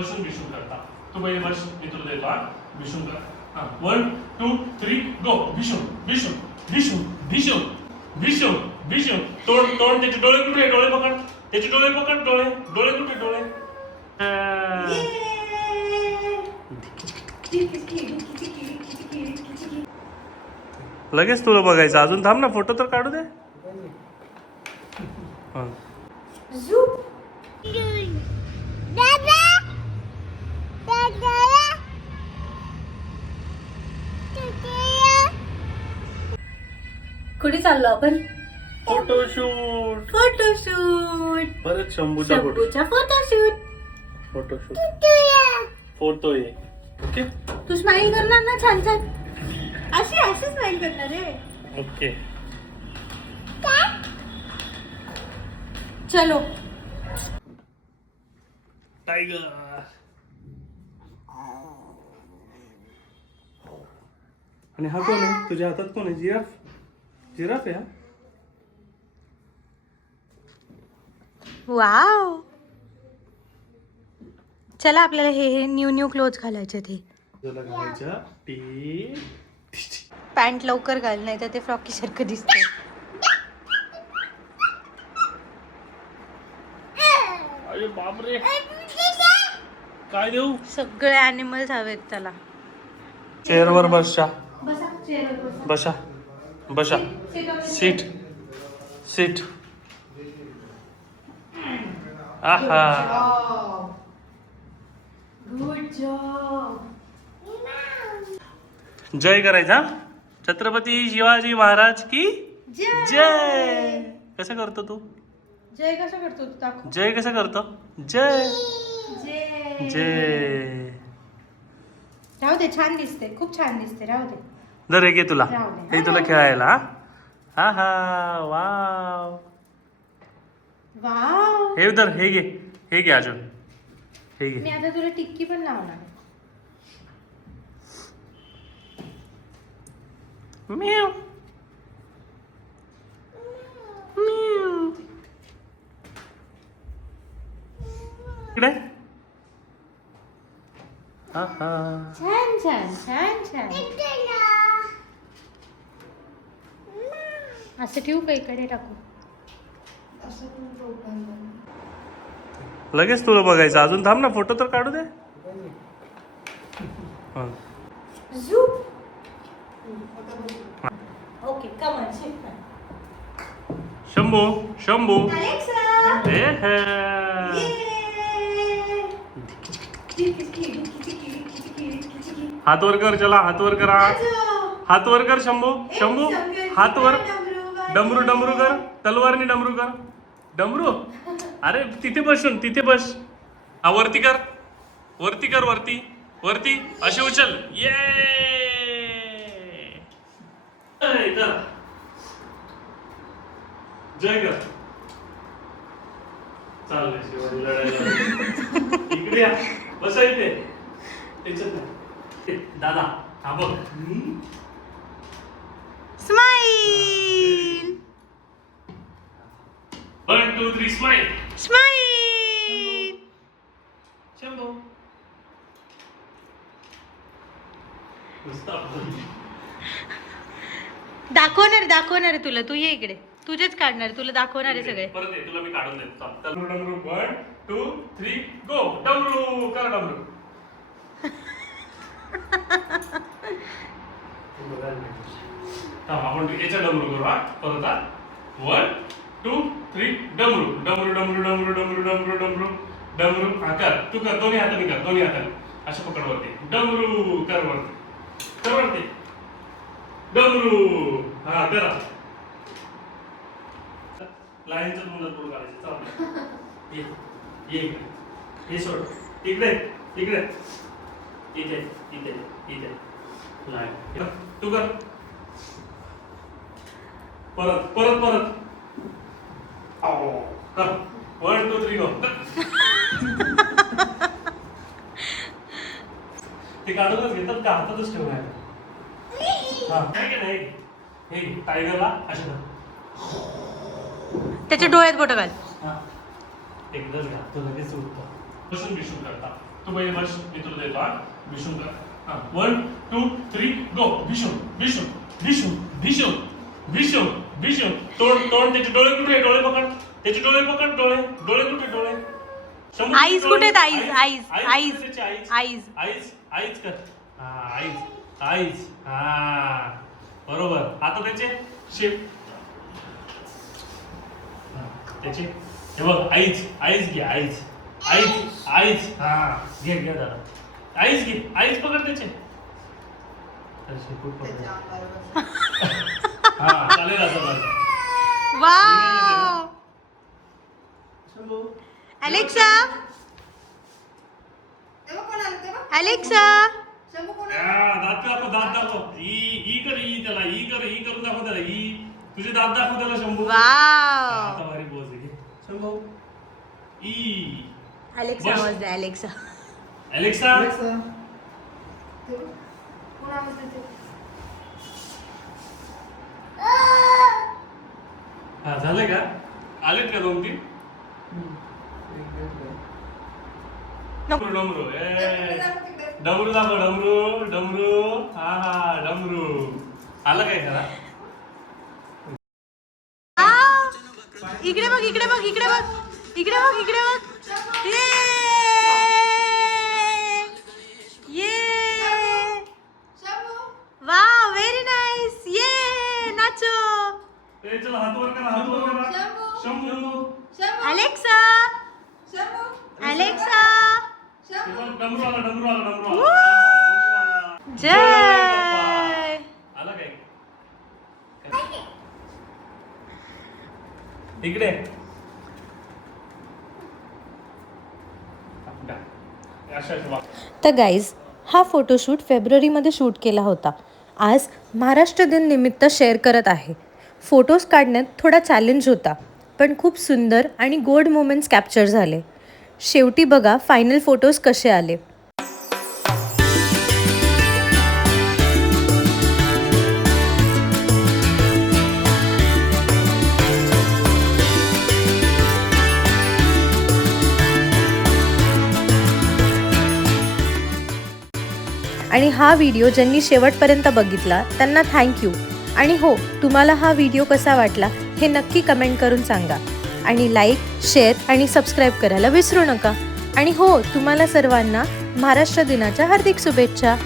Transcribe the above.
बसून विशून करता. तू पहिले बस, मी तुला देतो. विशून कर. 1 2 3 गो. विशून विशून विशून विशून विशून विशून. तोड तोड. त्याचे डोळे कुठे? डोळे पकड. त्याचे डोळे पकड. डोळे डोळे कुठे? डोळे. लगेच तुला बघायचं. अजून थांब ना, फोटो तर काढू दे. कुठे चाललो आपण? फोटोशूट. फोटोशूट. परत शंभूचा फोटोशूट. फोटोशूट. फोटो आहे. ओके तू स्माइल करणार ना छान छान. अशी अशी स्माइल करणार आहे. ओके. चलो. टायगर. आणि हा कोण आहे? तुझ्या हातात कोण आहे? जिराफ. जिराफ आहे हा. वाव. चला आपल्याला हे न्यू क्लोथ घालायचे. ते तुला घालायच्या पॅन्ट लवकर घाल, नाही तर ते फ्रॉकी सारखं दिसते. अरे बापरे. काय देऊ? सगळे ॲनिमल्स हवेत त्याला. चेअरवर बसच्या. बसा चेअरवर बसा बसा. Seat seat. आहा. Good job. जय करायचा. छत्रपती शिवाजी महाराज की जय. कसं करतो तू? जय कसं करतो तू? दाखव. जय कसं करतो? जय जय. जय. राहू दे, छान दिसते, खूप छान दिसते. राहू दे. दर हे घे तुला. राहू दे. हे तुला खेळायला. हा हा वाव. वाव. हे उधर. हे घे. हे घे अजून. हे मी घे. आता तुला टिक्की पण लावणार. म्याव म्याव. इकडे. हा हा. छान छान छान छान. असं ठेवू का? इकडे टाकू. लगेच तुला बघायचं. अजून थांब ना, फोटो तर काढू दे. Okay come on shift. Shambhu Shambhu. Alexa. हे हे. हात वर कर. चला हात वर करा. हात वर कर शंभू. शंभू हात वर. डमरू डमरू कर. तलवारनी डमरू कर. डमरू. अरे तिथे बसून. तिथे बस. हा वरती कर. वरती कर. वरती वरती असे उचल. ये कर. जय कर. चाललंय शिवाजी लढायला. इकडे या. बसा इथे. टेन्शन नाही. दादा हा बघ. स्माइल. 1 2 3 स्माइल. स्माइल. शंभू. दाखवणार तुला. तू ये इकडे. तुझेच काढणार. तुला दाखवणार आहे सगळे. परत ये. तुला मी काढून देतो. डमरू डमरू. 1 2 3 गो. डमरू कर. डमरू. आपण याच्या डमरू करू. हा परत. हा 1 2 3 डमरू डमरू डमरू डमरू डमरू डमरू डमरू डमरू. हा कर. तू कर. दोन्ही हाताने कर. दोन्ही हाताने अशा पकड वरती. डमरू कर. वरती कर. वरती डमरू. हा करा. लाईनचं तुम्हाला पुढे काढायचं. चालेल. ये ये इकडे. हे सोड. इकडे इकडे. इथे इथे इथे. लाईन तू कर. परत परत परत. कर. 1 2 3 गो. ते काढूनच घेतात का? हातातच ठेवणार. हा काय की नाही. हे टायगरला अशा कर. त्याच्या डोळ्यात बोट घाल. हा एकदाच घाल. तो लगेच उठतो. बसून विशून करता. तू पहिले बस मी तुला देतो. हा भिशून कर. हा 1 2 3 गो. भिशून भिशून भिशून भिशून भिशून भिशून. तोड त्याचे डोळे कुठे आहे? डोळे पकड. त्याचे डोळे पकड. डोळे कुठे? डोळे. शंभू, आईज कुठे आहेत? डोळे. आईज आईज कुठे त्याचे? आईज आईज आईज आईज कर. हा आईज. हा बरोबर. आता त्याचे शेप त्याचे हे बघ. आईज घे. आईज. हा घे दादा. आईज घे. आईज पकड त्याचे. हा चालेल आता बघ. वाव. अलेक्सा अलेक्सा दात दाखव. ई कर. ई त्याला ई करून दाखव त्याला. ई तुझे दात दाखव त्याला शंभू. वाव. आता भारी पोच आहे. शंभू ई. अलेक्सा बस. वाजले. अलेक्सा अलेक्सा हा झालं का? आलेत का 2-3? डमरू. डमरू दाखव. डमरू. हा डमरू. आलं काय खरा? इकडे बघ. Wow very nice. ये नाचो. चला हात वर करा. शंभू. अलेक्सा डमरू आला. जय. आला काय? इकडे तर गाईज हा फोटोशूट फेब्रुवारीमध्ये शूट केला होता. आज महाराष्ट्र दिन निमित्त शेअर करत आहे. फोटोज काढण्यात थोडा चॅलेंज होता, पण खूप सुंदर आणि गोड मोमेंट्स कॅप्चर झाले. शेवटी बघा फायनल फोटोज कसे आले. आणि हा व्हिडिओ ज्यांनी शेवटपर्यंत बघितला त्यांना थँक्यू. आणि हो, तुम्हाला हा व्हिडिओ कसा वाटला हे नक्की कमेंट करून सांगा. आणि लाईक, शेअर आणि सबस्क्राईब करायला विसरू नका. आणि हो, तुम्हाला सर्वांना महाराष्ट्र दिनाच्या हार्दिक शुभेच्छा.